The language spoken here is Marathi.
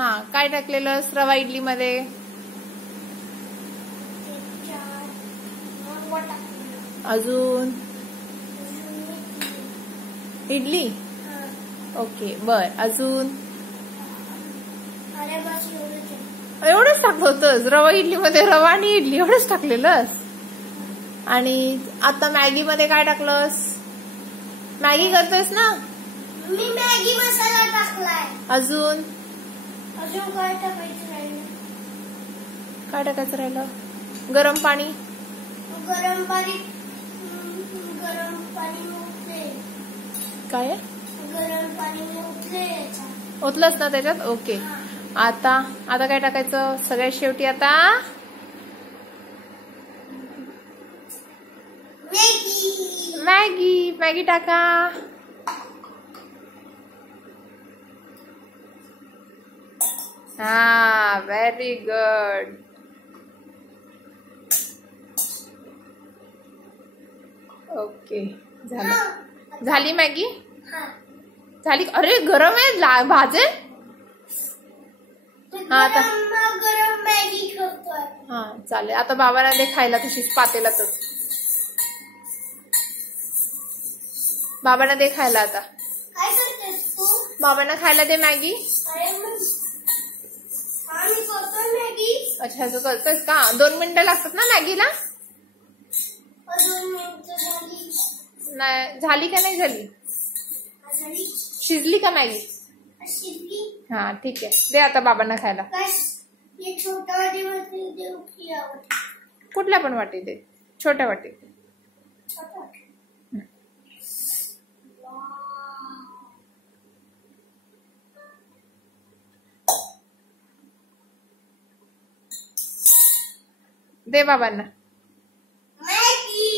हा, काय टाकलेलं रवा इडली मध्ये? अजून इडली. ओके, बर. अजून एवढंच टाकलं होतंस रवा इडली मध्ये? रवा आणि इडली एवढंच टाकलेलंस? आणि आता मॅगी मध्ये काय टाकलंस? मॅगी करतोयस ना? मी मॅगी मसाला टाकलाय. अजून काय टाकायचं राहिलं? काय टाकायचं राहिलं? गरम पाणी. गरम पाणी ओतले. काय? गरम पाणी ओतले. ओतलंच ना त्याच्यात? ओके. आता काय टाकायचं सगळ्यात शेवटी? आता मॅगी टाका. हा, व्हेरी गुड. ओके, झाली मॅगी? झाली. अरे गरम आहे, भाजे. हा, आता गरम मॅगी करतोय. हा, चालेल. आता बाबांना दे खायला तशीच पातेलातच. बाबांना दे खायला आता. काय करतेस तू? बाबांना खायला दे मॅगी. मी करतोय मॅगी. अच्छा, तू करतोस का? 2 मिनिटं लागतात ना मॅगीला? 2 मिनिटं झाली. नाही झाली का? नाही झाली? शिजली का मॅगी? शिजली. हा, ठीक आहे. दे आता बाबांना खायला. छोट्या वाटीमध्ये देऊ की या वाटीत? कुठल्या पण वाटीत दे. छोट्या वाटीत. दे बाबांना. मॅगी.